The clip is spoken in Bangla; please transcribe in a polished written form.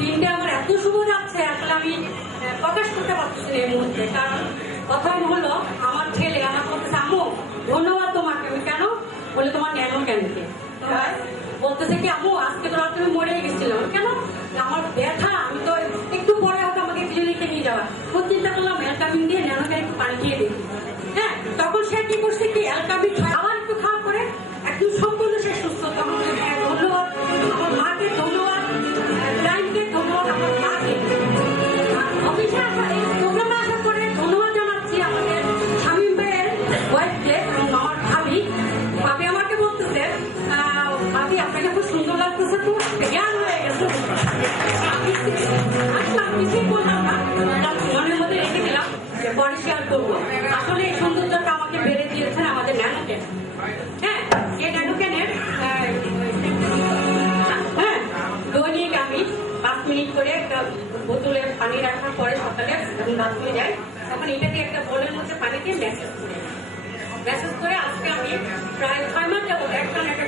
দিনটা আমার এত শুভ যাচ্ছে, আসলে আমি প্রকাশ করতে পারতেছি না এই মুহূর্তে। কারণ কথা হলো, আমার ছেলে আমার বলতেছে, আম্মু ধন্যবাদ তোমাকে। আমি কেন বলে, তোমার ন্যানো জ্ঞানকে বলতেছে কি, আম্মু আজকে তো রাত্রে আমি মরে গেছিলাম। কেন? আমার ব্যথা, আমি তো একটু পরে হয়তো আমাকে ক্লিনিকে নিয়ে যাওয়া। তো চিন্তা করলাম অ্যালকামিন দিয়ে ন্যানোকে একটু পানি খেয়ে দেখি। হ্যাঁ, তখন সে কি করছে কি, অ্যালকামিন আবার একটু খাওয়া করে একদম সম্পূর্ণ সে সুস্থ। তখন ধন্যবাদ আমার মাকে, ধন্যবাদ ক্লায়েন্টকে, ধন্যবাদ আমার মাকে। অফিসে আসা এই প্রোগ্রামে আসার পরে ধন্যবাদ জানাচ্ছি আমাদের শামীম ভাইয়ের ওয়াইফকে এবং আমার ভাবি। ভাবি আমাকে বলতেছে, ভাবি আপনাকে খুব সুন্দর লাগতেছে, তো জ্ঞান হয়ে গেছে। আমি কিছুই বললাম না, মনের মধ্যে রেখে দিলাম যে পরে শেয়ার করবো। আসলে এই সৌন্দর্যটা আমাকে বেড়ে দিয়েছেন আমাদের ন্যানোকেন। হ্যাঁ, এই ন্যানোকেনের দৈনিক আমি 5 মিনিট করে একটা বোতলে পানি রাখার পরে সকালে যখন বাথরুমে যাই, তখন এটাকে একটা বোলের মধ্যে পানি দিয়ে ম্যাসেজ করে আজকে আমি প্রায় 6 মাস যাবো একটা